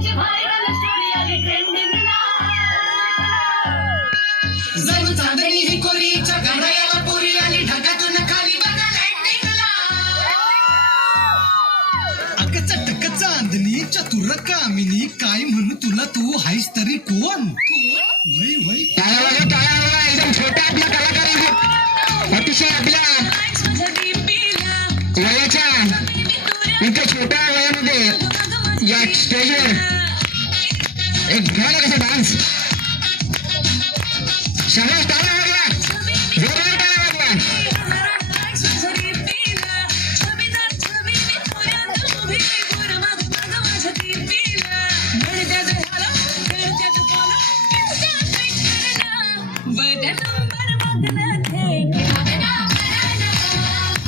त्यांची viral story आली ट्रेंडिंगला जणू चांदणी ही कोरीच्या घड्याला पोरी आली ढगातून खाली बघा चतुर कामिनी काय म्हणू तुला तू हायस तरी कोण? वै वै. टाळा वाजवा, टाळा वाजवा. एकदम छोटा आपला स्टेजवर. एक झाला कसा डान्स शाबास टाळा वाजवा. जोरदार टाळा वाजवा.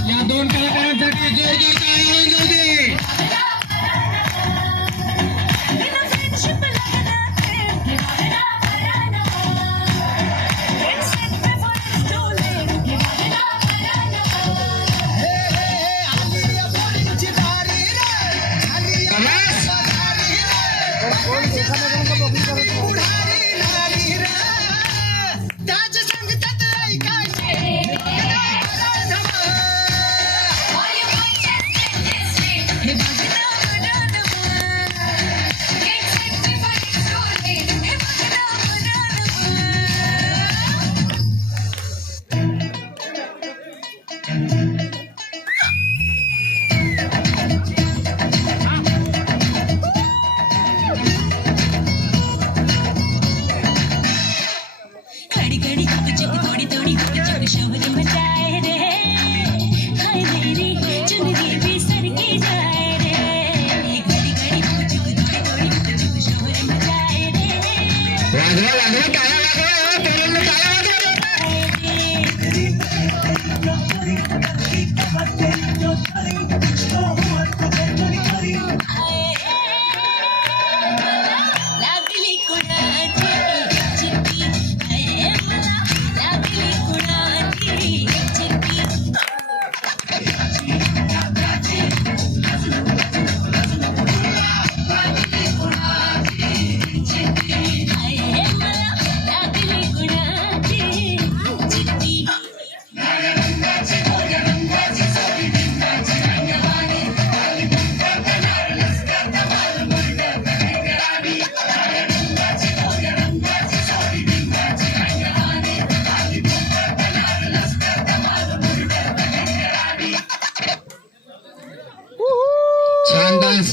या दोन कलाकारांसाठी जोरदार टाळा वाजवते Let's go.